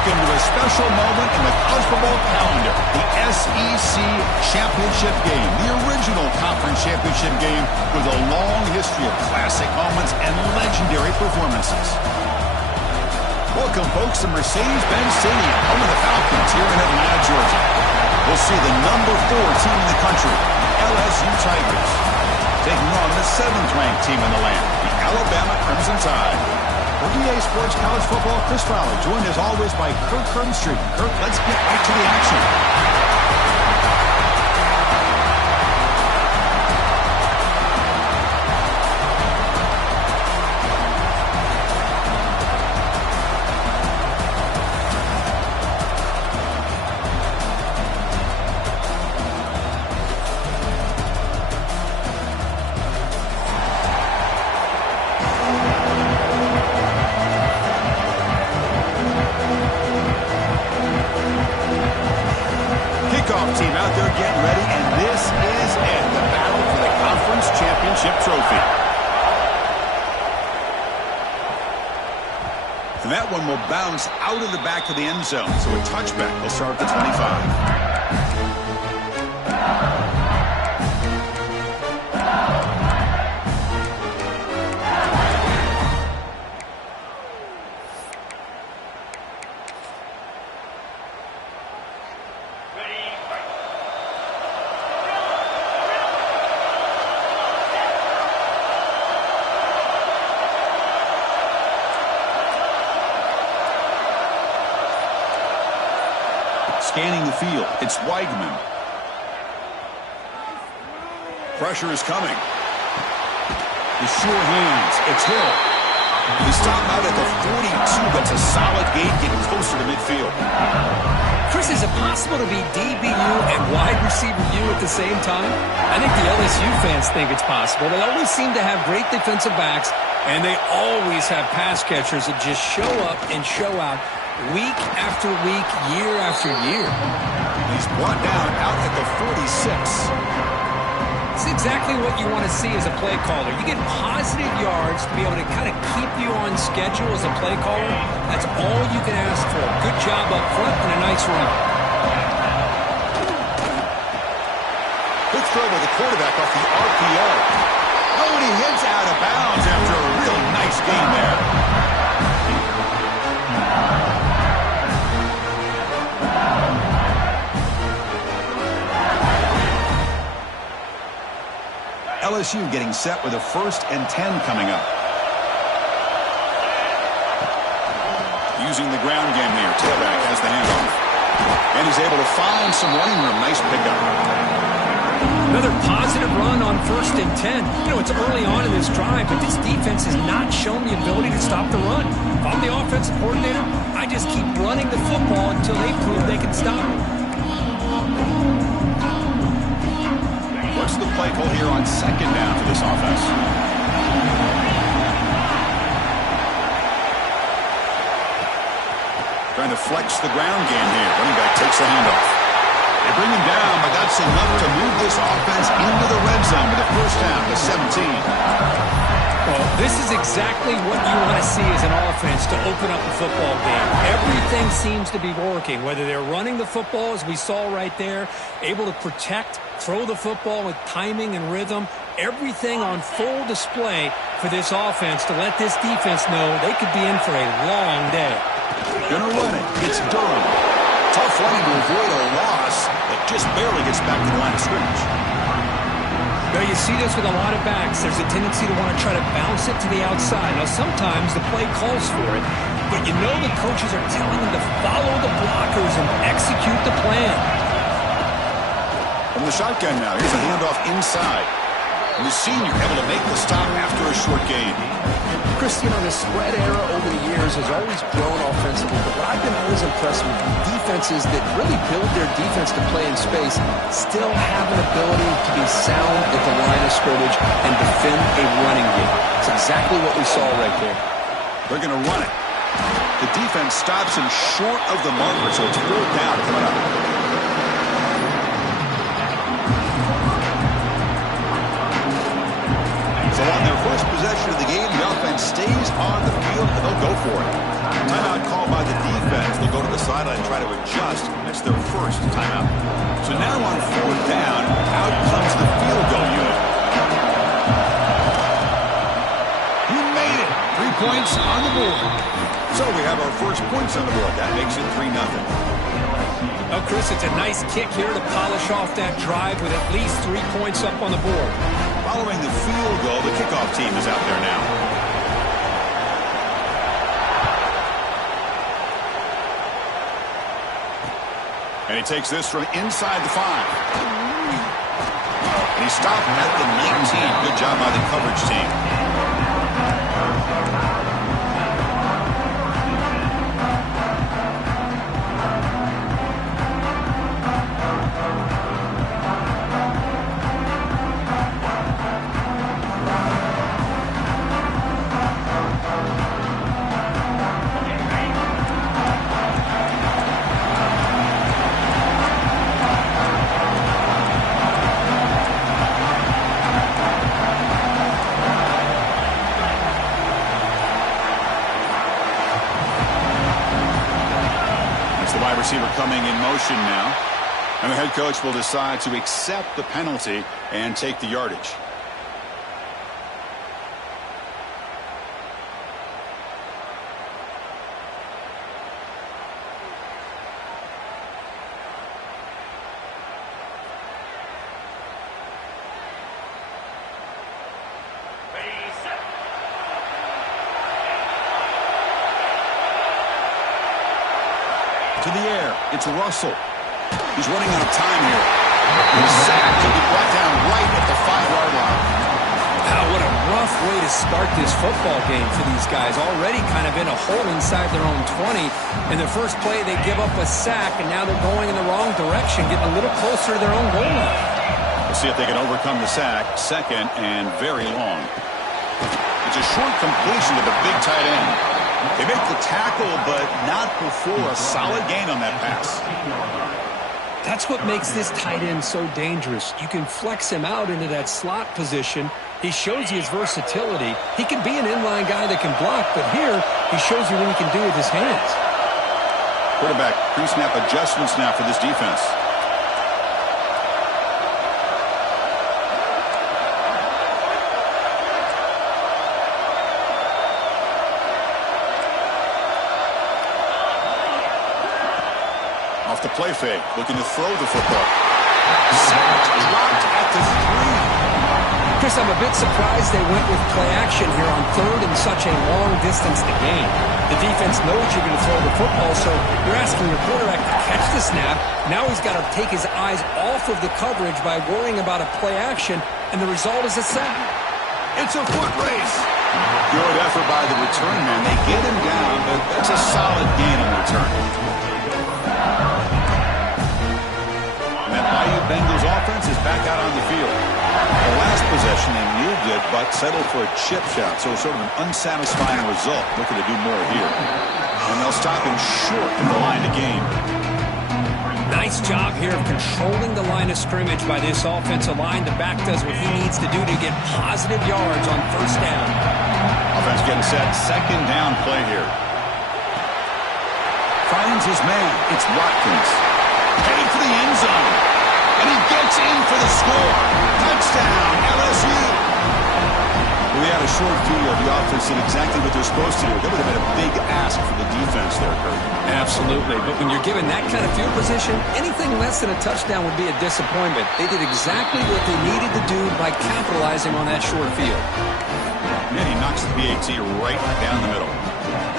look into a special moment in the college football calendar, the SEC Championship game, the original conference championship game with a long history of classic moments and legendary performances. Welcome, folks, to Mercedes-Benz Stadium, home of the Falcons here in Atlanta, Georgia. We'll see the number 4 team in the country, LSU Tigers, taking on the 7th-ranked team in the land, the Alabama Crimson Tide. For BA Sports College Football, Chris Fowler, joined as always by Kirk Herbstreit. Kirk, let's get right to the action. Team out there getting ready, and this is it, the battle for the conference championship trophy. And that one will bounce out of the back of the end zone, so a touchback will start at the 25. Scanning the field, it's Weigman. Pressure is coming. The sure hands, it's Hill. He stopped out at the 42. That's a solid gain, getting closer to midfield. Chris, is it possible to be DBU and wide receiver U at the same time? I think the LSU fans think it's possible. They always seem to have great defensive backs, and they always have pass catchers that just show up and show out week after week, year after year. He's brought down out at the 46. It's exactly what you want to see as a play caller. You get positive yards to be able to kind of keep you on schedule as a play caller. That's all you can ask for. Good job up front and a nice run. Good throw by the quarterback off the RPO. Oh, and he hits out of bounds after a really nice game there. LSU getting set with a 1st and 10 coming up. Using the ground game here. Tailback has the handoff. And he's able to find some running room. Nice pickup. Another positive run on 1st and 10. You know, it's early on in this drive, but this defense has not shown the ability to stop the run. If I'm the offensive coordinator, I just keep running the football until they prove they can stop it. What's the play call here on 2nd down for this offense? Trying to flex the ground game here. Running back takes the handoff. They bring him down, but that's enough to move this offense into the red zone with the 1st down to 17. Well, this is exactly what you want to see as an offense to open up the football game. Everything seems to be working, whether they're running the football, as we saw right there, able to protect, throw the football with timing and rhythm. Everything on full display for this offense to let this defense know they could be in for a long day. Gonna run it. It's Durham. Tough running to avoid a loss that just barely gets back to the line of scrimmage. Now, you see this with a lot of backs. There's a tendency to want to try to bounce it to the outside. Now, sometimes the play calls for it, but you know the coaches are telling them to follow the blockers and execute the plan. From the shotgun now, here's a handoff inside. And the senior able to make the stop after a short gain. Chris, you know, the spread era over the years has always grown offensively, but what I've been always impressed with defenses that really build their defense to play in space still have an ability to be sound at the line of scrimmage and defend a running game. It's exactly what we saw right there. They're going to run it. The defense stops him short of the marker, so it's 4th down coming up. So on their first possession of the game, the offense stays on the field, and they'll go for it. Timeout called by the defense. They'll go to the sideline and try to adjust. That's their first timeout. So now on fourth down, out comes the field goal unit. He made it. 3 points on the board. So we have our first points on the board. That makes it 3-0. Oh, Chris, it's a nice kick here to polish off that drive with at least 3 points up on the board. Following the field goal, the kickoff team is out there now. And he takes this from inside the 5. And he stopped at the 19. Good job by the coverage team. Receiver coming in motion now, and the head coach will decide to accept the penalty and take the yardage. To the air, it's Russell. He's running out of time here. He's sacked. He'll be brought down right at the 5-yard line. Wow, what a rough way to start this football game for these guys. Already kind of in a hole inside their own 20. In the first play, they give up a sack, and now they're going in the wrong direction, getting a little closer to their own goal line. We'll see if they can overcome the sack. Second and very long. It's a short completion to the big tight end. They make the tackle, but not before a solid gain on that pass. That's what makes this tight end so dangerous. You can flex him out into that slot position. He shows you his versatility. He can be an inline guy that can block, but here he shows you what he can do with his hands. Quarterback pre-snap adjustments now for this defense. The play fake, looking to throw the football. Sacked, dropped at the 3. Chris, I'm a bit surprised they went with play action here on third and such a long distance to gain. The defense knows you're going to throw the football, so you're asking your quarterback to catch the snap. Now he's got to take his eyes off of the coverage by worrying about a play action, and the result is a sack. It's a foot race. Good effort by the return man. They get him down, but that's a solid gain in return. Bengals offense is back out on the field. The last possession, they moved it, but settled for a chip shot, so sort of an unsatisfying result. Looking to do more here. And they'll stop him short of the line to gain. Nice job here of controlling the line of scrimmage by this offensive line. The back does what he needs to do to get positive yards on first down. Offense getting set. Second down play here. Finds his man. It's Watkins. Headed for the end zone. And he gets in for the score. Touchdown, LSU. We had a short view of the offense did exactly what they're supposed to do. That would have been a big ask for the defense there, Kurt. Absolutely. But when you're given that kind of field position, anything less than a touchdown would be a disappointment. They did exactly what they needed to do by capitalizing on that short field. And he knocks the PAT right down the middle.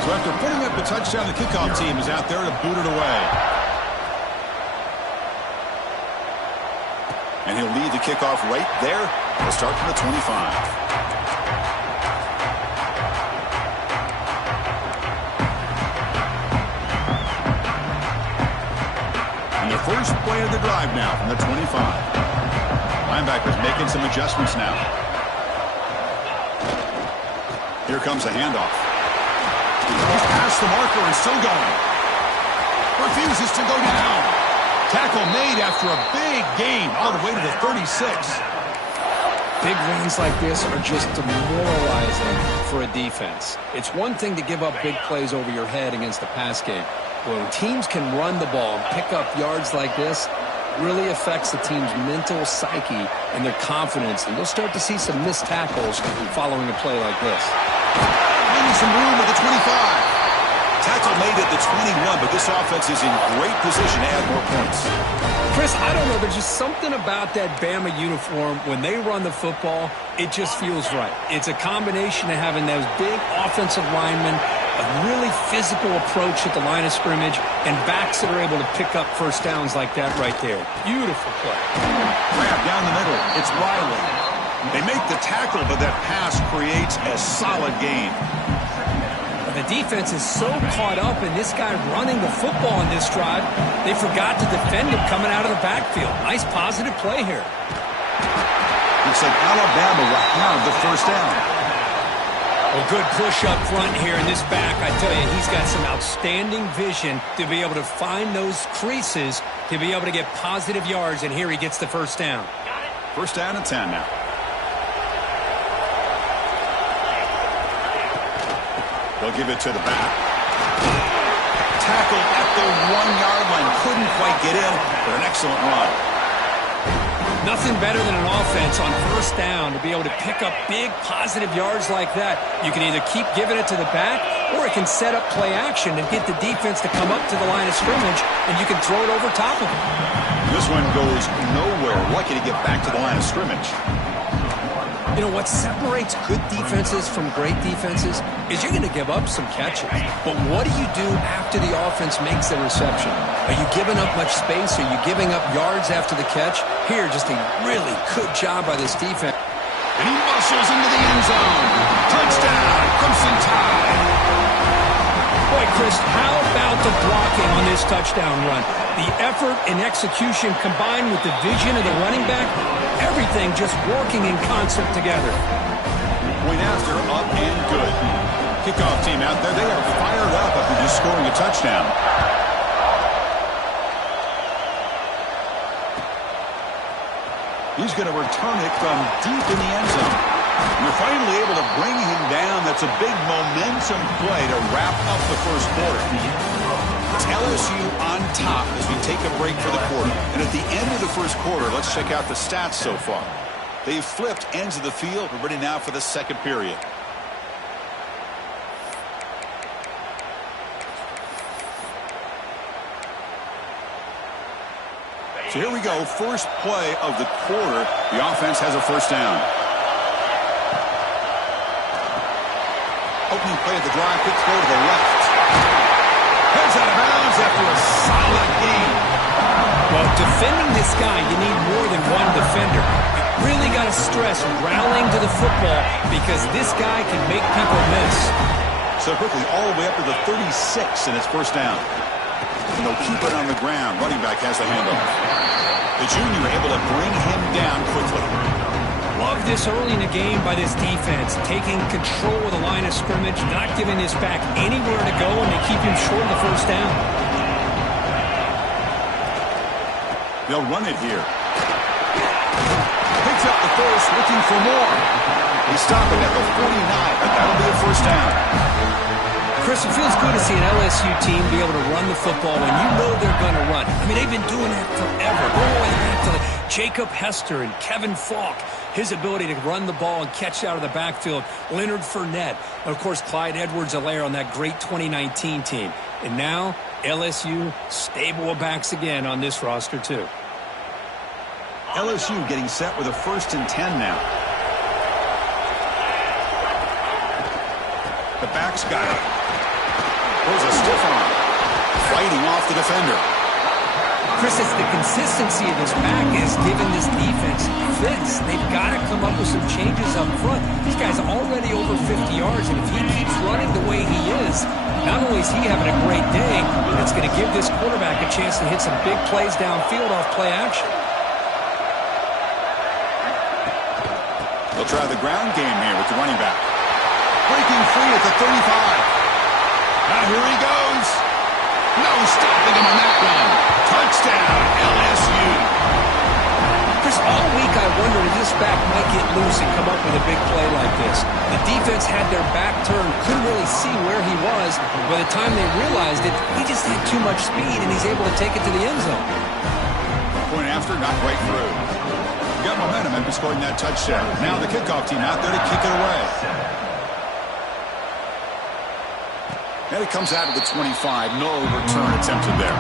So after putting up the touchdown, the kickoff team is out there to boot it away. And he'll lead the kickoff right there. He'll start from the 25. And the first play of the drive now from the 25. Linebackers making some adjustments now. Here comes the handoff. He's past the marker and still going. Refuses to go down. Tackle made after a big gain all the way to the 36. Big runs like this are just demoralizing for a defense. It's one thing to give up big plays over your head against the pass game. When teams can run the ball and pick up yards like this, it really affects the team's mental psyche and their confidence. And you'll start to see some missed tackles following a play like this. Finding some room at the 25. Tackle made at the 21, but this offense is in great position to add more points. Chris, I don't know. There's just something about that Bama uniform. When they run the football, it just feels right. It's a combination of having those big offensive linemen, a really physical approach at the line of scrimmage, and backs that are able to pick up first downs like that right there. Beautiful play. Grab down the middle. It's Riley. They make the tackle, but that pass creates a solid gain. The defense is so caught up in this guy running the football in this drive, they forgot to defend him coming out of the backfield. Nice positive play here. Looks like Alabama will have the first down. Well, good push up front here in this back. I tell you, he's got some outstanding vision to be able to find those creases, to be able to get positive yards, and here he gets the first down. First down and 10 now. They'll give it to the back. Tackle at the 1-yard line. Couldn't quite get in, but an excellent run. Nothing better than an offense on first down to be able to pick up big positive yards like that. You can either keep giving it to the back, or it can set up play action and get the defense to come up to the line of scrimmage, and you can throw it over top of them. This one goes nowhere. Lucky to get back to the line of scrimmage. You know, what separates good defenses from great defenses is you're going to give up some catches. But what do you do after the offense makes the reception? Are you giving up much space? Are you giving up yards after the catch? Here, just a really good job by this defense. And he muscles into the end zone. Touchdown, Crimson Tide. Boy, Chris, how about the blocking on this touchdown run? The effort and execution combined with the vision of the running back, everything just working in concert together. Point after, up and good. Kickoff team out there, they are fired up after just scoring a touchdown. He's going to return it from deep in the end zone. You're finally able to bring him down. That's a big momentum play to wrap up the first quarter. It's LSU on top as we take a break for the quarter. And at the end of the first quarter, let's check out the stats so far. They've flipped ends of the field. We're ready now for the second period. So here we go. First play of the quarter. The offense has a first down. Opening play of the drive. Quick throw to the left. Heads out of bounds after a solid game. Well, defending this guy, you need more than one defender. You really got to stress rallying to the football because this guy can make people miss. So quickly, all the way up to the 36 in his first down. And they'll keep it on the ground. Running back has the handoff. The junior able to bring him down quickly. Love this early in the game by this defense, taking control of the line of scrimmage, not giving this back anywhere to go, and they keep him short of the first down. They'll run it here. Picks up the first, looking for more. They stop it at the 49, but that'll be a first down. Chris, it feels good to see an LSU team be able to run the football when you know they're going to run. I mean, they've been doing that forever. All the way back to Jacob Hester and Kevin Falk. His ability to run the ball and catch out of the backfield. Leonard Fournette. And, of course, Clyde Edwards-Helaire on that great 2019 team. And now, LSU stable of backs again on this roster, too. LSU getting set with a 1st and 10 now. The back's got it. There's a stiff arm. Fighting off the defender. Chris, it's the consistency of this back is giving this defense fits. They've got to come up with some changes up front. This guy's already over 50 yards, and if he keeps running the way he is, not only is he having a great day, but it's going to give this quarterback a chance to hit some big plays downfield off play action. They'll try the ground game here with the running back. Breaking free at the 35. Now here he goes. No stopping him on that run. Touchdown, LSU. Chris, all week I wondered if this back might get loose and come up with a big play like this. The defense had their back turned, couldn't really see where he was. By the time they realized it, he just had too much speed, and he's able to take it to the end zone. Point after, not right through. Got momentum after scoring that touchdown. Now the kickoff team out there to kick it away. And it comes out of the 25. No return attempted there.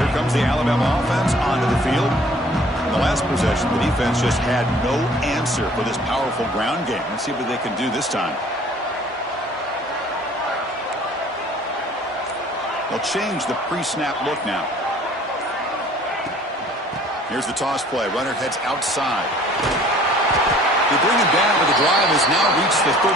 Here comes the Alabama offense onto the field. In the last possession, the defense just had no answer for this powerful ground game. Let's see what they can do this time. They'll change the pre-snap look now. Here's the toss play. Runner heads outside. They bring him down, but the drive has now reached the 35.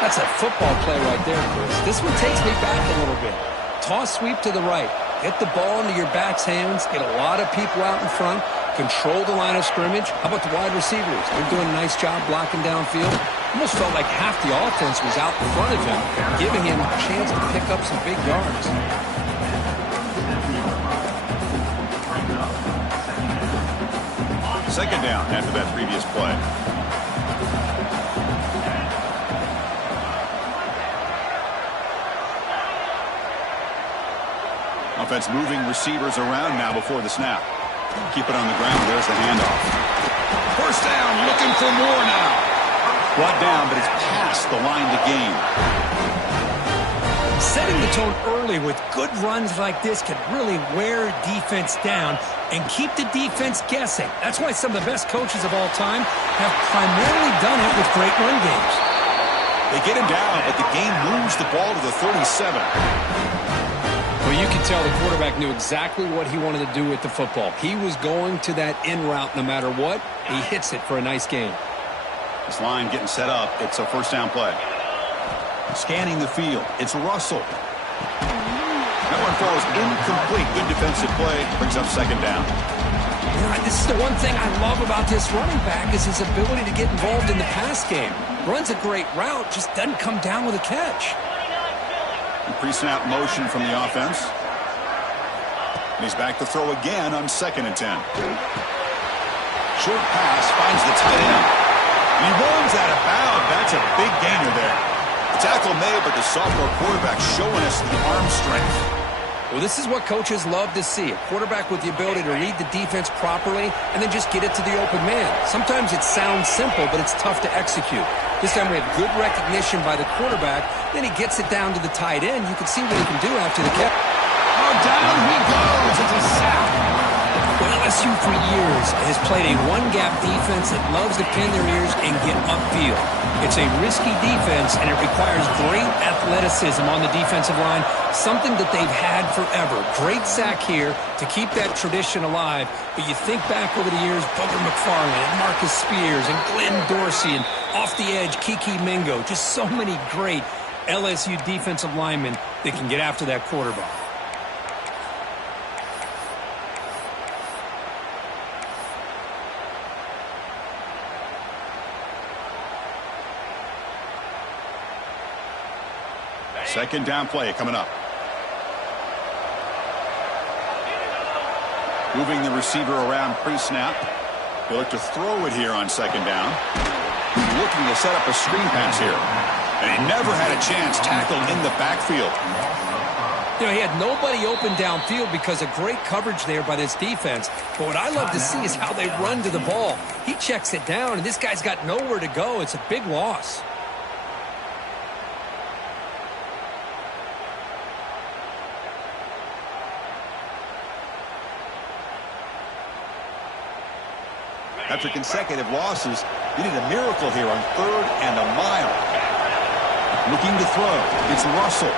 That's a football play right there, Chris. This one takes me back a little bit. Toss sweep to the right. Get the ball into your back's hands. Get a lot of people out in front. Control the line of scrimmage. How about the wide receivers? They're doing a nice job blocking downfield. Almost felt like half the offense was out in front of him, giving him a chance to pick up some big yards. Second down after that previous play. Offense moving receivers around now before the snap. Keep it on the ground. There's the handoff. First down, looking for more now. Brought down, but it's past the line to gain. Setting the tone early with good runs like this can really wear defense down and keep the defense guessing. That's why some of the best coaches of all time have primarily done it with great run games. They get him down, but the game moves the ball to the 37. Well, you can tell the quarterback knew exactly what he wanted to do with the football. He was going to that in route no matter what. He hits it for a nice gain. This line getting set up. It's a first down play. Scanning the field. It's Russell. That one falls incomplete. Good defensive play. Brings up second down. This is the one thing I love about this running back is his ability to get involved in the pass game. Runs a great route, just doesn't come down with a catch. Pre-snap motion from the offense. And he's back to throw again on 2nd and 10. Short pass finds the tight end. And he runs out of bounds. That's a big gainer there. The tackle made, but the sophomore quarterback showing us the arm strength. Well, this is what coaches love to see. A quarterback with the ability to read the defense properly and then just get it to the open man. Sometimes it sounds simple, but it's tough to execute. This time we have good recognition by the quarterback. Then he gets it down to the tight end. You can see what he can do after the catch. Oh, down he goes. It's a sack. Well, LSU for years has played a one-gap defense that loves to pin their ears and get upfield. It's a risky defense, and it requires great athleticism on the defensive line, something that they've had forever. Great sack here to keep that tradition alive. But you think back over the years, Booger McFarland and Marcus Spears and Glenn Dorsey and off the edge, Kiki Mingo. Just so many great LSU defensive linemen that can get after that quarterback. Second down play coming up. Moving the receiver around pre-snap. They look to throw it here on second down. Looking to set up a screen pass here. And he never had a chance tackled in the backfield. You know, he had nobody open downfield because of great coverage there by this defense. But what I love to see is how they run to the ball. He checks it down, and this guy's got nowhere to go. It's a big loss. After consecutive losses, you need a miracle here on 3rd and a mile. Looking to throw. It's Russell.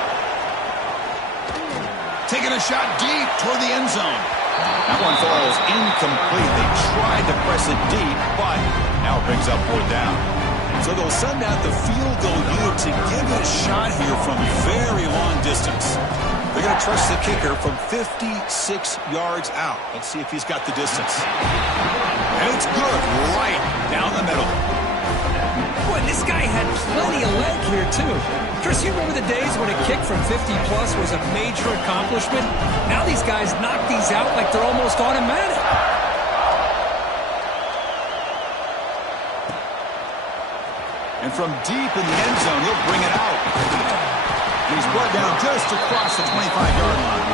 Taking a shot deep toward the end zone. That one falls incomplete. They tried to press it deep, but now it brings up 4th down. So they'll send out the field goal unit to give it a shot here from very long distance. They're going to trust the kicker from 56 yards out. Let's see if he's got the distance. And it's good, right down the middle. Boy, this guy had plenty of leg here, too. Chris, you remember the days when a kick from 50-plus was a major accomplishment? Now these guys knock these out like they're almost automatic. And from deep in the end zone, he'll bring it out. He's brought down just across the 25-yard line.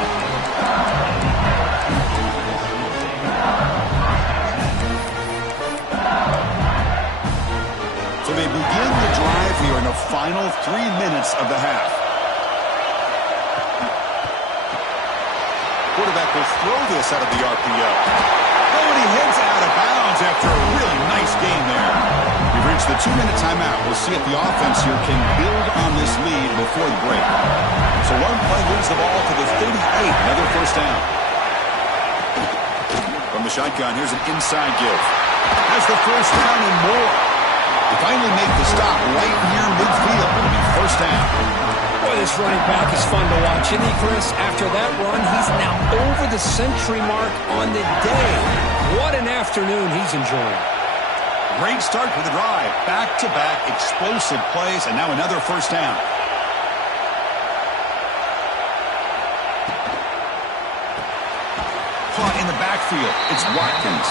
So they begin the drive here in the final 3 minutes of the half. Quarterback will throw this out of the RPO. Oh, and he heads out of bounds after a really nice game there. We've reached the 2-minute timeout. We'll see if the offense here can build on this lead before the break. So one play moves the ball to the 38. Another first down. From the shotgun, here's an inside give. Has the first down and more. They finally make the stop right near midfield. It'll be first down. Boy, this running back is fun to watch, isn't he, Chris? After that run, he's now over the century mark on the day. What an afternoon he's enjoying. Great start for the drive. Back-to-back explosive plays, and now another first down. Caught in the backfield. It's Watkins.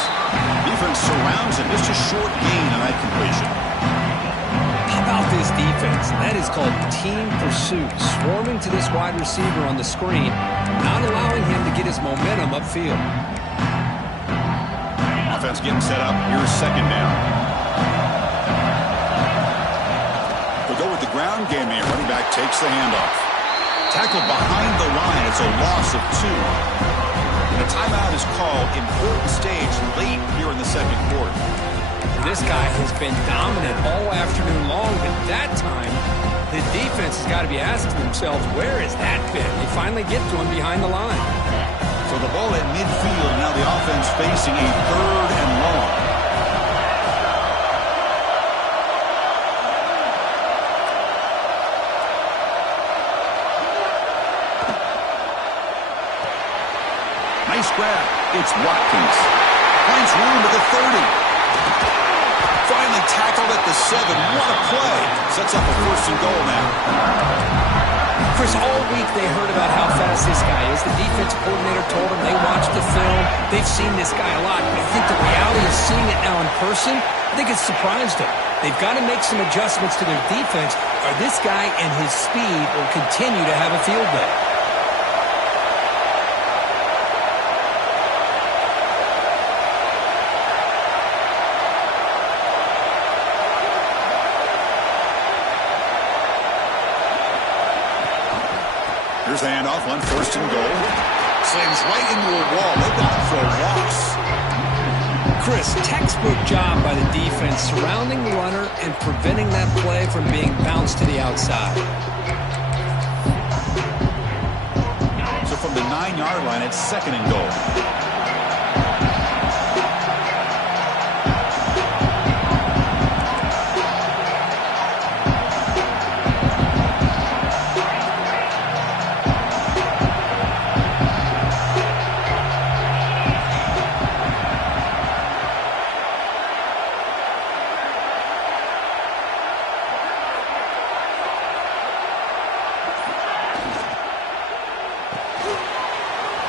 Defense surrounds him. Just a short gain on that completion. How about this defense? That is called team pursuit. Swarming to this wide receiver on the screen, not allowing him to get his momentum upfield. Offense getting set up. Here's second down. They'll go with the ground game here. Running back takes the handoff. Tackled behind the line. It's a loss of 2. And a timeout is called. Important stage late here in the second quarter. This guy has been dominant all afternoon long, but that time, the defense has got to be asking themselves, where has that been? They finally get to him behind the line. So the ball at midfield, and now the offense facing a 3rd and long. Nice grab. It's Watkins. Finds room at the 30. Finally tackled at the 7. What a play. Sets up a 1st and goal now. Chris, all week they heard about how fast this guy is. The defensive coordinator told them they watched the film. They've seen this guy a lot. But I think the reality of seeing it now in person, I think it's surprised them. They've got to make some adjustments to their defense, or this guy and his speed will continue to have a field day. Here's the handoff on 1st and goal. Slams right into a wall. They've got him for a loss. Chris, textbook job by the defense surrounding the runner and preventing that play from being bounced to the outside. So from the 9-yard line, it's 2nd and goal.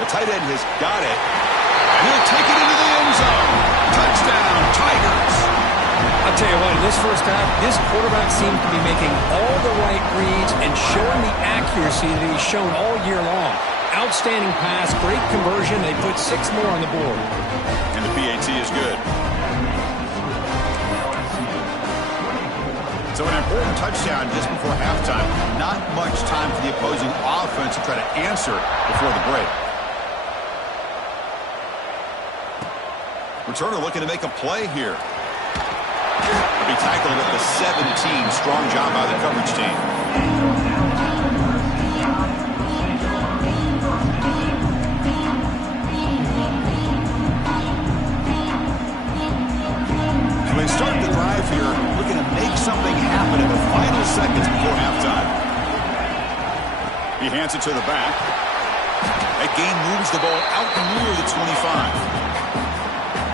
The tight end has got it. He'll take it into the end zone. Touchdown, Tigers. I'll tell you what, in this first half, this quarterback seems to be making all the right reads and showing the accuracy that he's shown all year long. Outstanding pass, great conversion. They put 6 more on the board. And the PAT is good. So an important touchdown just before halftime. Not much time for the opposing offense to try to answer before the break. Returner looking to make a play here. He'll be tackled at the 17. Strong job by the coverage team. So they start the drive here, looking to make something happen in the final seconds before halftime. He hands it to the back. That gain moves the ball out near the 25.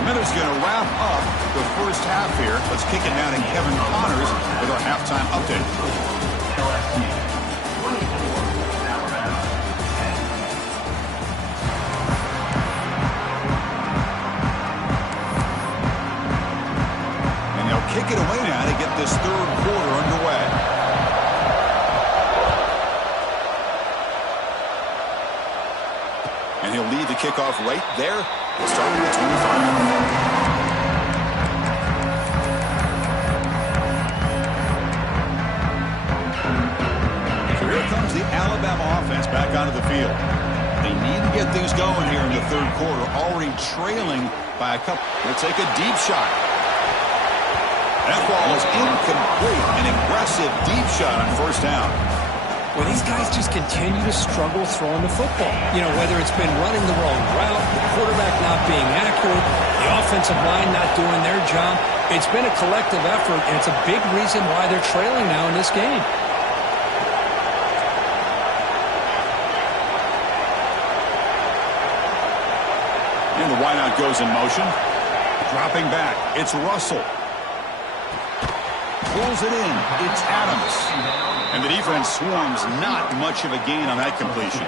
Miller's going to wrap up the first half here. Let's kick it down to Kevin Connors with our halftime update. And he'll lead the kickoff right there, starting at 25. The Alabama offense back onto the field. They need to get things going here in the third quarter, already trailing by a couple. They'll take a deep shot. That ball is incomplete. An aggressive deep shot on first down. Well, these guys just continue to struggle throwing the football. You know, whether it's been running the wrong route, the quarterback not being accurate, the offensive line not doing their job. It's been a collective effort, and it's a big reason why they're trailing now in this game. And the wideout goes in motion. Dropping back. It's Russell. Pulls it in. It's Adams. And the defense swarms. Not much of a gain on that completion.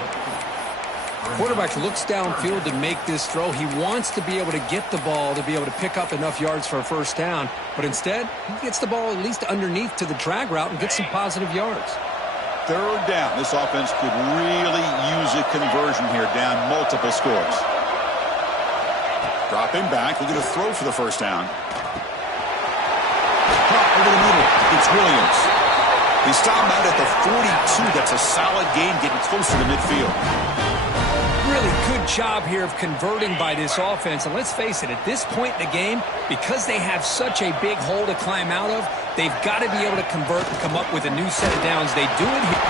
Quarterback looks downfield to make this throw. He wants to be able to get the ball to be able to pick up enough yards for a first down. But instead, he gets the ball at least underneath to the drag route and gets some positive yards. Third down. This offense could really use a conversion here, down multiple scores. Dropping back, looking to throw for the first down. Over the middle, it's Williams. He stopped out at the 42. That's a solid gain, getting closer to midfield. Really good job here of converting by this offense. And let's face it, at this point in the game, because they have such a big hole to climb out of, they've got to be able to convert and come up with a new set of downs. They do it here.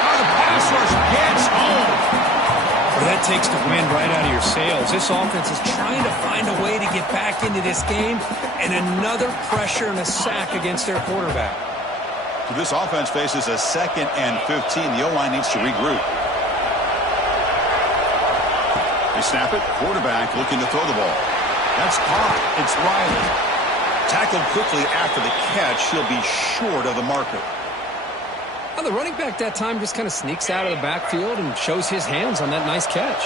Oh, the pass rush gets home. Well, that takes the wind right out of your sails. This offense is trying to find a way to get back into this game, and another pressure and a sack against their quarterback. So this offense faces a 2nd and 15. The O-line needs to regroup. They snap it. Quarterback looking to throw the ball. That's caught. It's Riley. Tackled quickly after the catch. He'll be short of the marker. Well, the running back that time just kind of sneaks out of the backfield and shows his hands on that nice catch.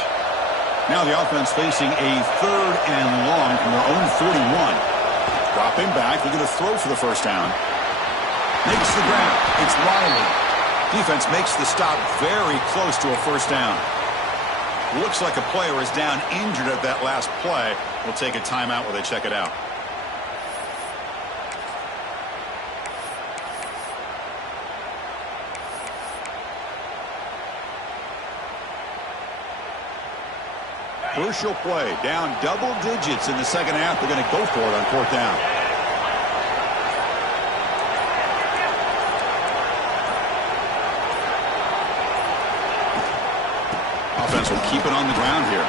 Now the offense facing a 3rd and long from their own 41. Dropping back, looking to throw for the first down. Makes the grab. It's Riley. Defense makes the stop very close to a first down. Looks like a player is down injured at that last play. We'll take a timeout while they check it out. Crucial play. Down double digits in the second half. They're going to go for it on fourth down. Offense will keep it on the ground here.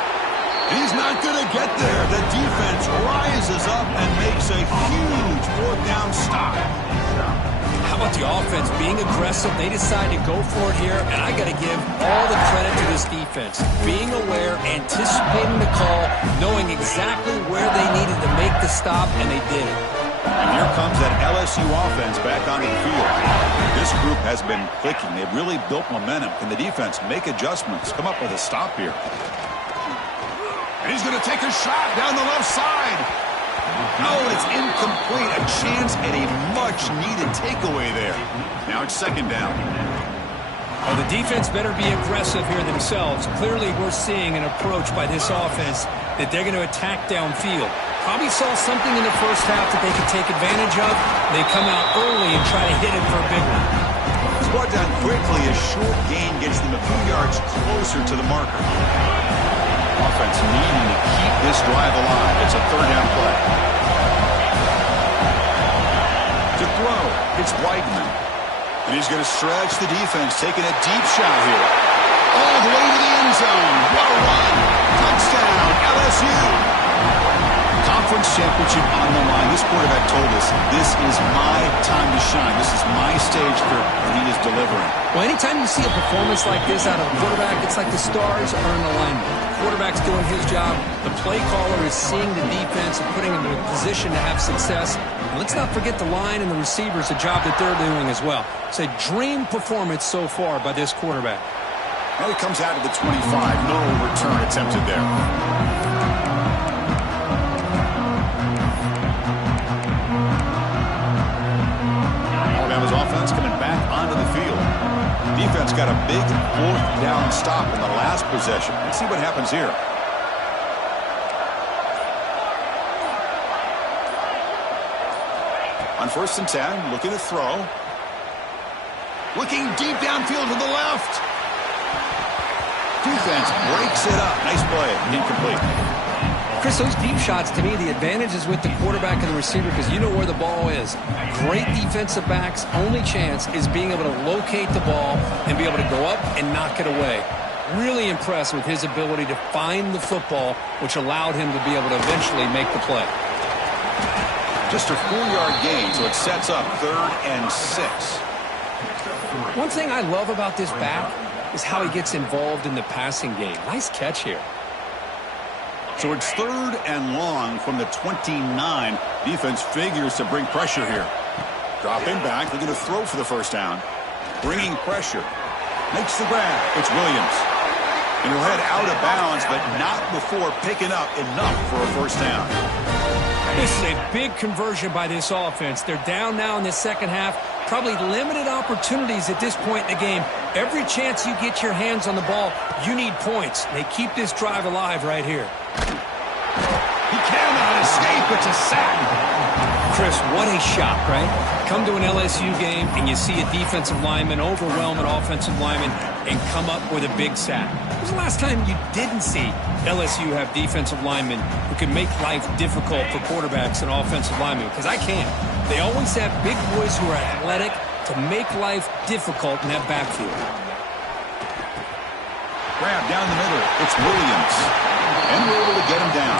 He's not going to get there. The defense rises up and makes a huge fourth down stop. How about the offense being aggressive? They decide to go for it here, and I got to give all the credit to this defense. Being aware, anticipating the call, knowing exactly where they needed to make the stop, and they did it. And here comes that LSU offense back onto the field. This group has been clicking. They've really built momentum. Can the defense make adjustments? Come up with a stop here. And he's going to take a shot down the left side. No, it's incomplete. A chance at a much-needed takeaway there. Now it's second down. Well, the defense better be aggressive here themselves. Clearly, we're seeing an approach by this offense that they're going to attack downfield. Probably saw something in the first half that they could take advantage of. They come out early and try to hit it for a big one. It's brought down quickly. A short gain gets them a few yards closer to the marker. Offense needing to keep this drive alive. It's a third down play. To throw, it's Weidman. And he's going to stretch the defense, taking a deep shot here. All the way to the end zone. What a run. Touchdown, LSU. Conference championship on the line. This quarterback told us, this is my time to shine. This is my stage for, and he is delivering. Well, anytime you see a performance like this out of a quarterback, it's like the stars are in alignment. The quarterback's doing his job. The play caller is seeing the defense and putting them in a position to have success. And let's not forget the line and the receivers, the job that they're doing as well. It's a dream performance so far by this quarterback. Well, he comes out of the 25. No return attempted there. Alabama's offense coming back onto the field. Defense defense got a big fourth down stop in the last possession. Let's see what happens here. On 1st and 10, looking to throw. Looking deep downfield to the left. Defense breaks it up. Nice play. Incomplete. Chris, those deep shots, to me, the advantage is with the quarterback and the receiver because you know where the ball is. Great defensive backs' only chance is being able to locate the ball and be able to go up and knock it away. Really impressed with his ability to find the football, which allowed him to be able to eventually make the play. Just a 4-yard gain, so it sets up 3rd and 6. One thing I love about this back is how he gets involved in the passing game. Nice catch here. So it's 3rd and long from the 29. Defense figures to bring pressure here. Dropping back, looking to throw for the 1st down. Bringing pressure. Makes the grab. It's Williams. And he'll head out of bounds, but not before picking up enough for a 1st down. This is a big conversion by this offense. They're down now in the second half. Probably limited opportunities at this point in the game. Every chance you get your hands on the ball, you need points. They keep this drive alive right here. He cannot escape. It's a sack. Chris, what a shot, right? Come to an LSU game and you see a defensive lineman overwhelm an offensive lineman and come up with a big sack. When was the last time you didn't see LSU have defensive linemen who can make life difficult for quarterbacks and offensive linemen? Because I can't. They always have big boys who are athletic to make life difficult in that backfield. Grab down the middle. It's Williams. And we're able to get him down.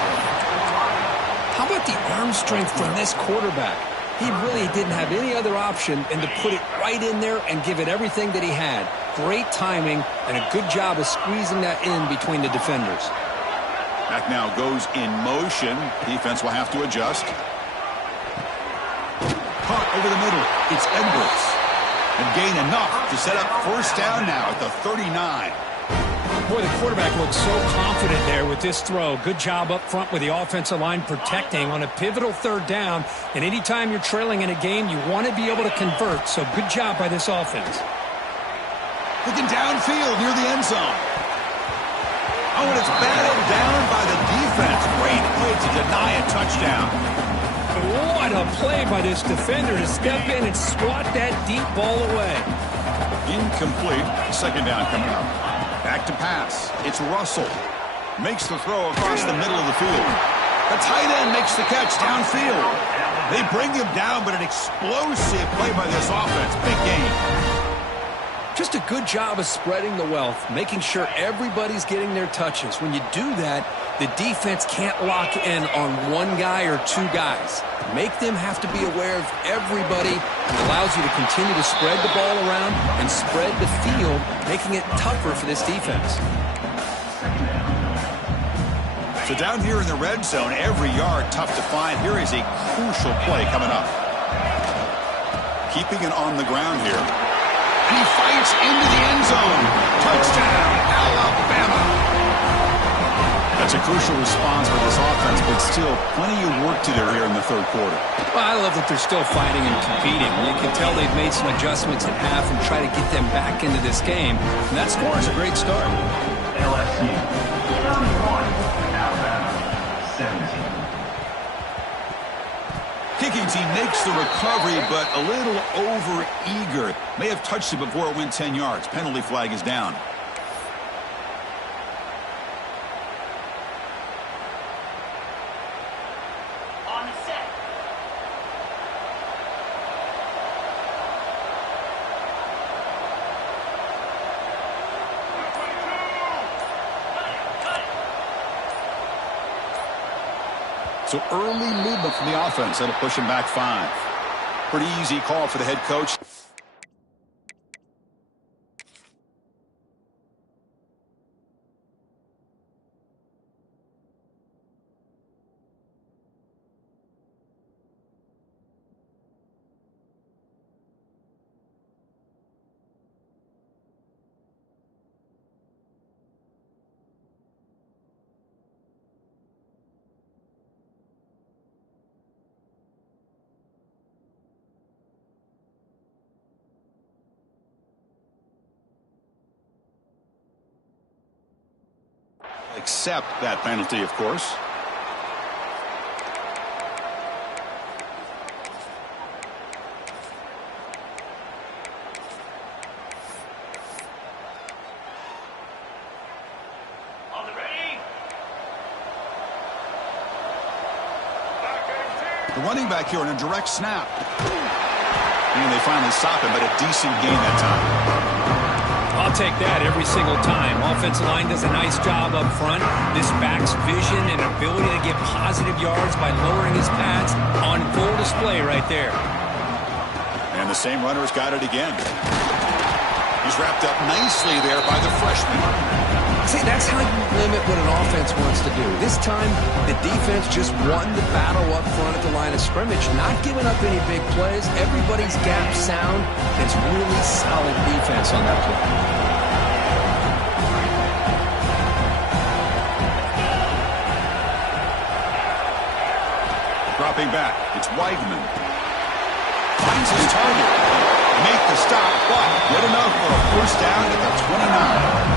How about the arm strength from this quarterback? He really didn't have any other option than to put it right in there and give it everything that he had. Great timing and a good job of squeezing that in between the defenders. Back now goes in motion. Defense will have to adjust. Caught over the middle. It's Edwards. And gain enough to set up 1st down now at the 39. Boy, the quarterback looks so confident there with this throw. Good job up front with the offensive line protecting on a pivotal 3rd down. And anytime you're trailing in a game, you want to be able to convert. So good job by this offense. Looking downfield near the end zone. Oh, and it's batted down by the defense. Great play to deny a touchdown. What a play by this defender to step in and swat that deep ball away. Incomplete. 2nd down coming up. Back to pass. It's Russell. Makes the throw across the middle of the field. The tight end makes the catch downfield. They bring him down, but an explosive play by this offense. Big game. Just a good job of spreading the wealth, making sure everybody's getting their touches. When you do that, the defense can't lock in on one guy or two guys. Make them have to be aware of everybody. It allows you to continue to spread the ball around and spread the field, making it tougher for this defense. So down here in the red zone, every yard tough to find. Here is a crucial play coming up. Keeping it on the ground here. And he fights into the end zone. Touchdown, Alabama. That's a crucial response for this offense, but still plenty of work to do here in the 3rd quarter. Well, I love that they're still fighting and competing. You can tell they've made some adjustments at half and try to get them back into this game. And that score is a great start. LSU, 31, Alabama, 17. Kicking team makes the recovery, but a little over-eager. May have touched it before it went 10 yards. Penalty flag is down. So early movement from the offense. That'll push him back 5. Pretty easy call for the head coach. accept that penalty, of course. The running back here on a direct snap. And they finally stop him, but a decent gain that time. I'll take that every single time. Offensive line does a nice job up front. This back's vision and ability to get positive yards by lowering his pads on full display right there. And the same runner's got it again. He's wrapped up nicely there by the freshman. See, that's how you limit what an offense wants to do. This time, the defense just won the battle up front at the line of scrimmage, not giving up any big plays. Everybody's gap sound. It's really solid defense on that play. Dropping back, it's Weidman. Finds his target. Make the stop, but good enough for a first down at the 29.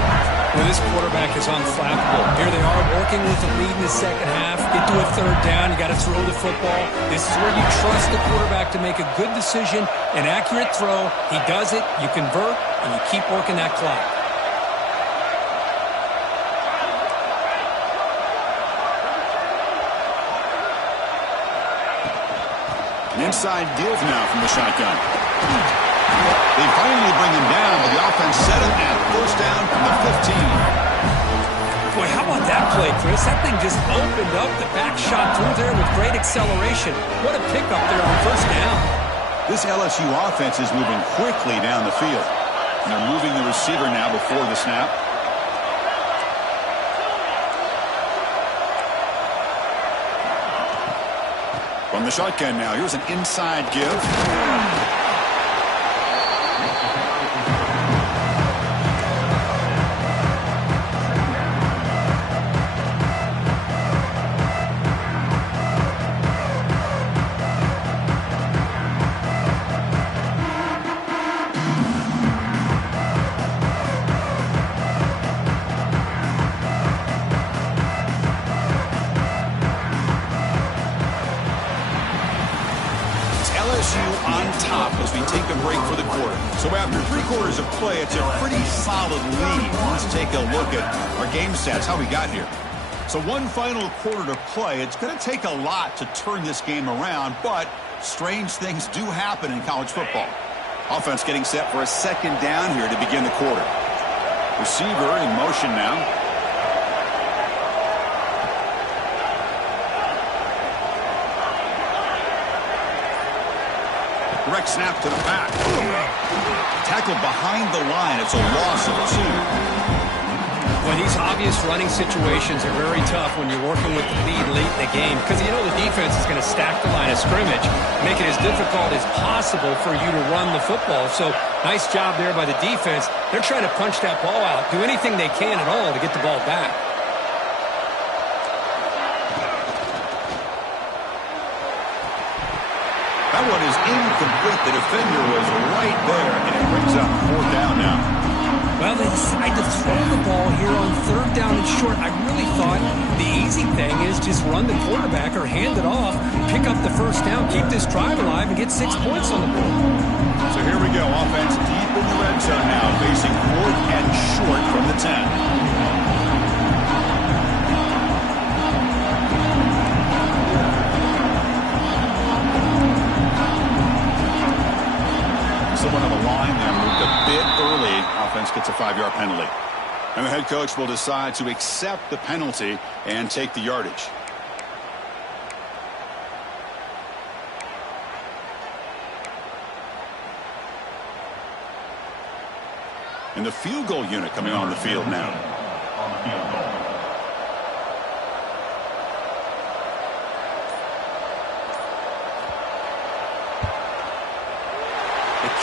Well, this quarterback is unflappable. Here they are working with the lead in the second half. Get to a third down. You got to throw the football. This is where you trust the quarterback to make a good decision, an accurate throw. He does it. You convert, and you keep working that clock. An inside give now from the shotgun. They finally bring him down, but the offense set him at first down from the 15. Boy, how about that play, Chris? That thing just opened up. The back shot through there with great acceleration. What a pickup there on first down. This LSU offense is moving quickly down the field. And they're moving the receiver now before the snap. From the shotgun now, here's an inside give. On top as we take a break for the quarter. So after 3 quarters of play, it's a pretty solid lead. Let's take a look at our game stats, how we got here. So one final quarter to play. It's going to take a lot to turn this game around, but strange things do happen in college football. Offense getting set for a second down here to begin the quarter. Receiver in motion now. Direct snap to the back. Tackled behind the line. It's a loss of 2. Well, these obvious running situations are very tough when you're working with the lead late in the game because you know the defense is going to stack the line of scrimmage, make it as difficult as possible for you to run the football. So nice job there by the defense. They're trying to punch that ball out, do anything they can at all to get the ball back. That one is incomplete. The defender was right there, and it brings up 4th down now. Well, they decide to throw the ball here on 3rd down and short. I really thought the easy thing is just run the quarterback or hand it off, pick up the first down, keep this drive alive, and get 6 points on the board. So here we go. Offense deep in the red zone now, facing 4th and short from the 10. Someone on the line there moved a bit early. Offense gets a 5-yard penalty. And the head coach will decide to accept the penalty and take the yardage. And the field goal unit coming on the field now. On the field goal.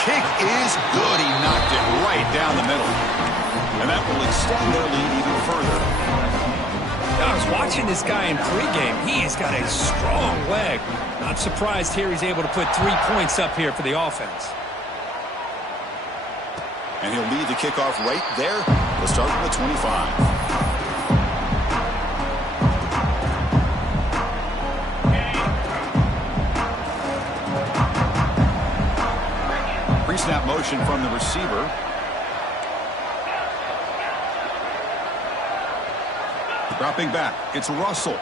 Kick is good. He knocked it right down the middle. And that will extend their lead even further. I was watching this guy in pregame. He has got a strong leg. Not surprised here he's able to put 3 points up here for the offense. And he'll lead the kickoff right there. We'll start from the 25. motion from the receiver. Dropping back, it's Russell.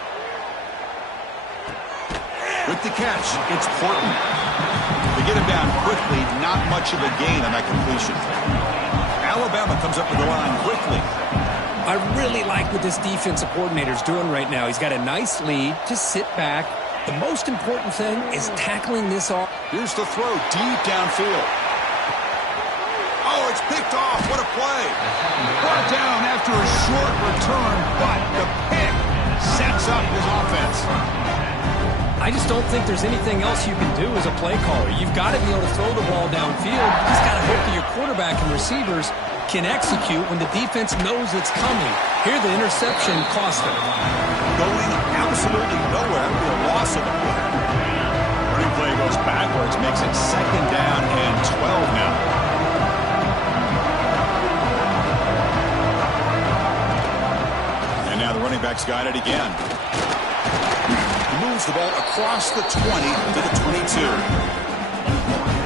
With the catch, it's Portland. They get him down quickly, not much of a gain on that completion. Alabama comes up with the line quickly. I really like what this defensive coordinator is doing right now. He's got a nice lead. Just sit back. The most important thing is tackling this off. Here's the throw deep downfield. Oh, it's picked off. What a play. Brought down after a short return, but the pick sets up his offense. I just don't think there's anything else you can do as a play caller. You've got to be able to throw the ball downfield. You just got to hope that your quarterback and receivers can execute when the defense knows it's coming. Here, the interception cost them. Going absolutely nowhere for a loss of the play. Running play goes backwards, makes it 2nd down and 12 now. And now the running back's got it again. He moves the ball across the 20 to the 22.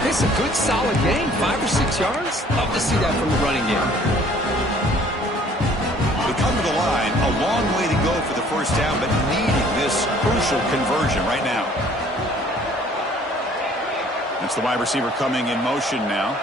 It's a good, solid game. 5 or 6 yards. Love to see that from the running game. They come to the line, a long way to go for the first down, but needing this crucial conversion right now. That's the wide receiver coming in motion now.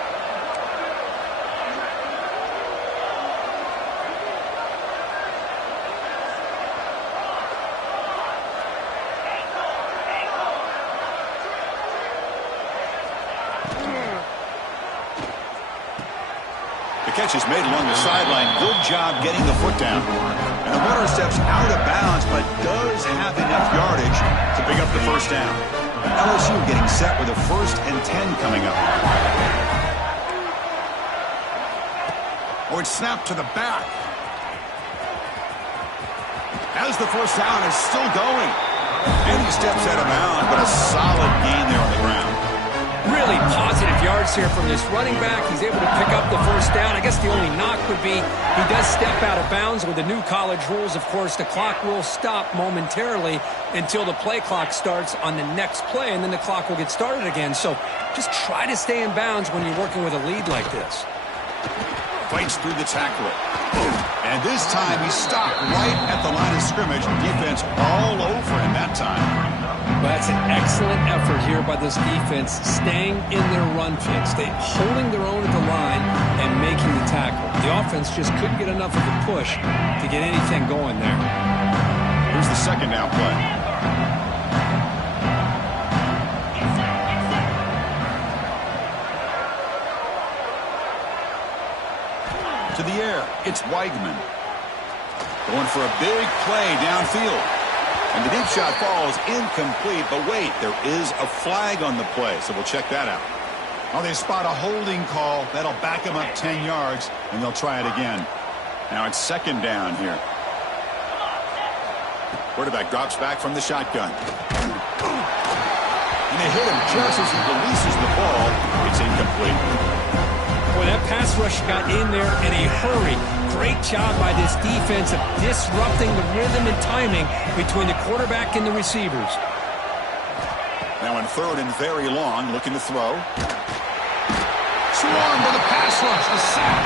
Catch is made along the sideline. Good job getting the foot down. And the runner steps out of bounds, but does have enough yardage to pick up the first down. LSU getting set with a 1st and 10 coming up. Oh, it's snapped to the back. As the first down is still going. And he steps out of bounds, but a solid gain there on the ground. Really positive yards here from this running back. He's able to pick up the first down. I guess the only knock would be he does step out of bounds. With the new college rules, of course, the clock will stop momentarily until the play clock starts on the next play, and then the clock will get started again. So just try to stay in bounds when you're working with a lead like this. Fights through the tackler. And this time he stopped right at the line of scrimmage. Defense all over him that time. Well, that's an excellent effort here by this defense, staying in their run fix. They holding their own at the line and making the tackle. The offense just couldn't get enough of a push to get anything going there. Here's the 2nd down play. To the air, it's Weigman. Going for a big play downfield. And the deep shot falls incomplete, but wait, there is a flag on the play, so we'll check that out. Oh, they spot a holding call. That'll back them up 10 yards, and they'll try it again. Now it's 2nd down here. Quarterback drops back from the shotgun. And they hit him just as he releases the ball. It's incomplete. Boy, that pass rush got in there in a hurry. Great job by this defense of disrupting the rhythm and timing between the quarterback and the receivers. Now in 3rd and very long, looking to throw. Swarmed by the pass rush, the sack.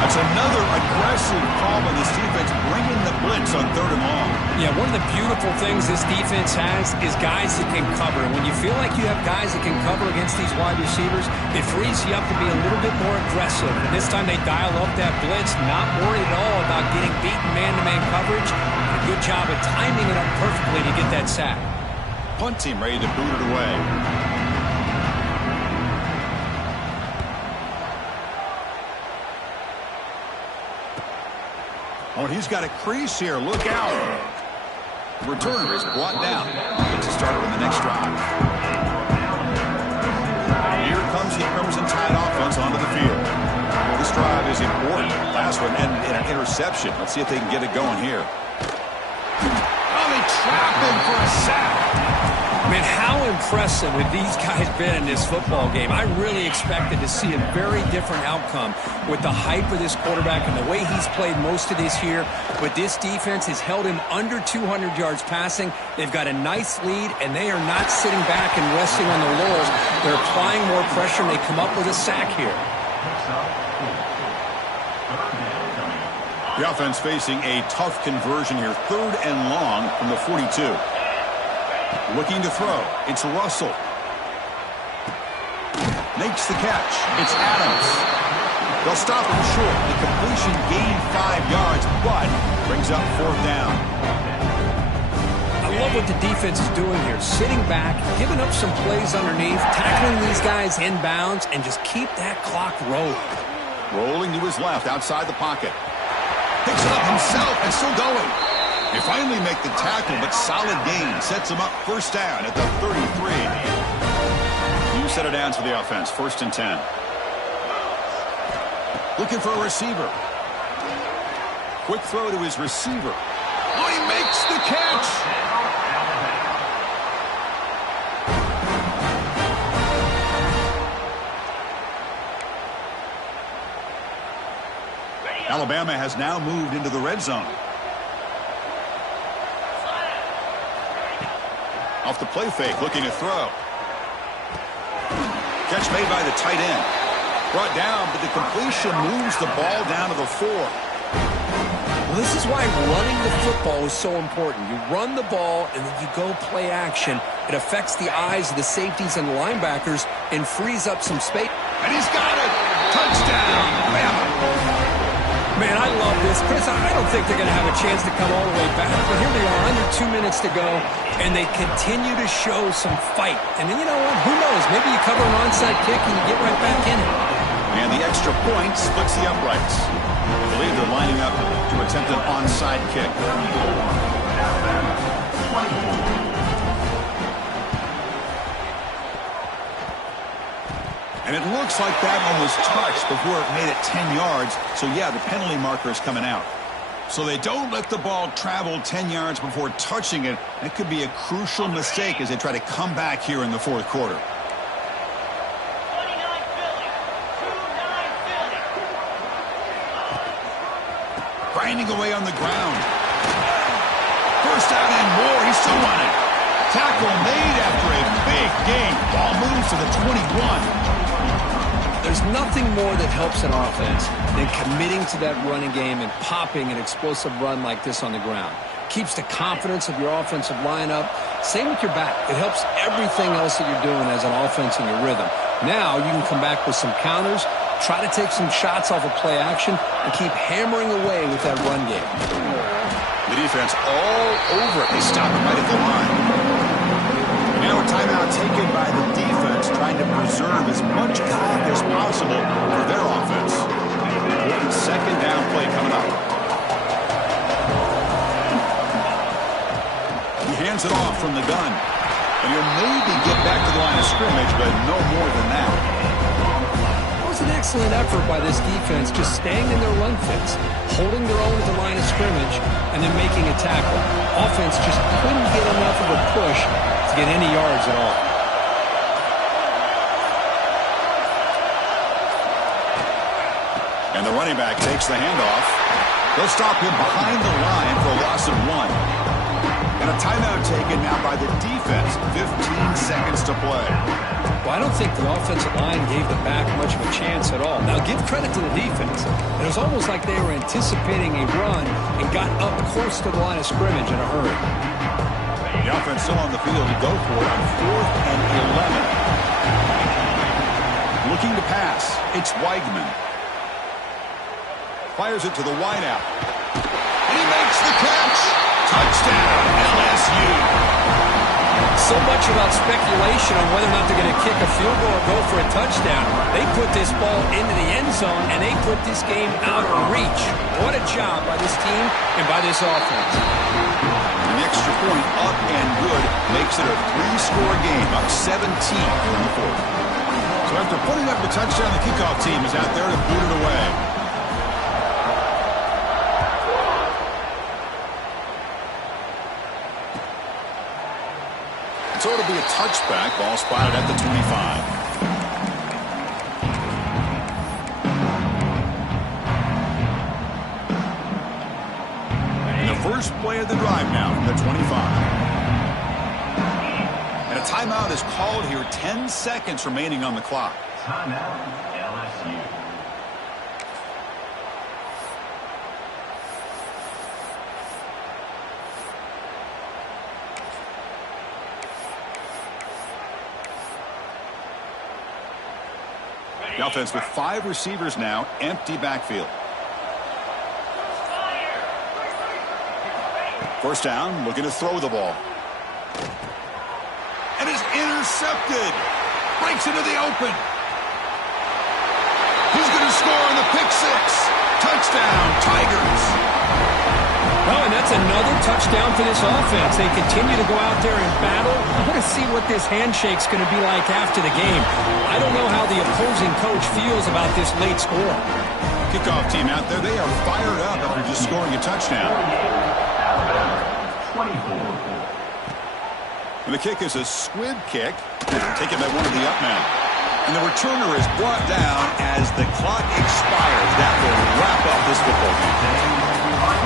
That's another aggressive call by this defense, bringing the blitz on 3rd and long. Yeah, one of the beautiful things this defense has is guys that can cover. And when you feel like you have guys that can cover against these wide receivers, it frees you up to be a little bit more aggressive. And this time they dial up that blitz, not worried at all about getting beaten man-to-man coverage. A good job of timing it up perfectly to get that sack. Punt team ready to boot it away. Oh, and he's got a crease here. Look out. The returner is brought down. Gets a starter in the next drive. Here comes the Crimson Tide offense onto the field. This drive is important. Last one ended in an interception. Let's see if they can get it going here. Oh, they trap him for a sack. Man, how impressive have these guys been in this football game? I really expected to see a very different outcome with the hype of this quarterback and the way he's played most of this year. But this defense has held him under 200 yards passing. They've got a nice lead, and they are not sitting back and resting on their laurels. They're applying more pressure, and they come up with a sack here. The offense facing a tough conversion here. 3rd and long from the 42. Looking to throw. It's Russell. Makes the catch. It's Adams. They'll stop him short. The completion gained 5 yards, but brings up 4th down. I love what the defense is doing here. Sitting back, giving up some plays underneath, tackling these guys inbounds, and just keep that clock rolling. Rolling to his left outside the pocket. Picks it up himself and still going. They finally make the tackle, but solid gain sets him up 1st down at the 33. You set it down to the offense. 1st and 10. Looking for a receiver. Quick throw to his receiver. Oh, he makes the catch. Alabama has now moved into the red zone. Off the play fake, looking to throw. Catch made by the tight end. Brought down, but the completion moves the ball down to the 4. Well, this is why running the football is so important. You run the ball, and then you go play action. It affects the eyes of the safeties and the linebackers and frees up some space. And he's got it! Touchdown! BAMA! Man, I love this. Chris, I don't think they're going to have a chance to come all the way back. But here they are, under 2 minutes to go, and they continue to show some fight. And then, you know what? Who knows? Maybe you cover an onside kick and you get right back in it. And the extra point splits the uprights. I believe they're lining up to attempt an onside kick. And it looks like that one was touched before it made it 10 yards. So, yeah, the penalty marker is coming out. So they don't let the ball travel 10 yards before touching it. That could be a crucial mistake as they try to come back here in the 4th quarter. Grinding away on the ground. 1st down and more. He's still running. Tackle made after a big gain. Ball moves to the 21. There's nothing more that helps an offense than committing to that running game and popping an explosive run like this on the ground. Keeps the confidence of your offensive lineup. Same with your back. It helps everything else that you're doing as an offense in your rhythm. Now you can come back with some counters, try to take some shots off of play action, and keep hammering away with that run game. The defense all over it. They stop it right at the line. Now a timeout taken by the defense, trying to preserve as much clock as possible for their offense. 2nd down play coming up. He hands it off from the gun. And he'll maybe get back to the line of scrimmage, but no more than that. That was an excellent effort by this defense, just staying in their run fits, holding their own at the line of scrimmage, and then making a tackle. Offense just couldn't get enough of a push to get any yards at all. And the running back takes the handoff. They'll stop him behind the line for a loss of 1. And a timeout taken now by the defense. 15 seconds to play. Well, I don't think the offensive line gave the back much of a chance at all. Now, give credit to the defense. It was almost like they were anticipating a run and got up close to the line of scrimmage in a hurry. The offense still on the field to go for it on 4th and 11. Looking to pass. It's Weigman. Fires it to the wideout. And he makes the catch. Touchdown, LSU. So much about speculation on whether or not they're going to kick a field goal or go for a touchdown. They put this ball into the end zone, and they put this game out of reach. What a job by this team and by this offense. An extra point up and good makes it a 3-score game, up 17 here in the 4th. So after putting up a touchdown, the kickoff team is out there to boot it away. So it'll be a touchback. Ball spotted at the 25. And the first play of the drive now from the 25. And a timeout is called here. 10 seconds remaining on the clock. Timeout, LSU. The offense with 5 receivers now, empty backfield. First down, looking to throw the ball. And is intercepted. Breaks into the open. He's going to score in the pick 6. Touchdown, Tigers. Well, and that's another touchdown for this offense. They continue to go out there and battle. I want to see what this handshake's going to be like after the game. I don't know how the opposing coach feels about this late score. Kickoff team out there, they are fired up after just scoring a touchdown. 24. And the kick is a squib kick, taken by one of the up men. And the returner is brought down as the clock expires. That will wrap up this football game.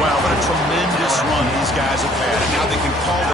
Wow, what a tremendous run these guys have had. And now they can call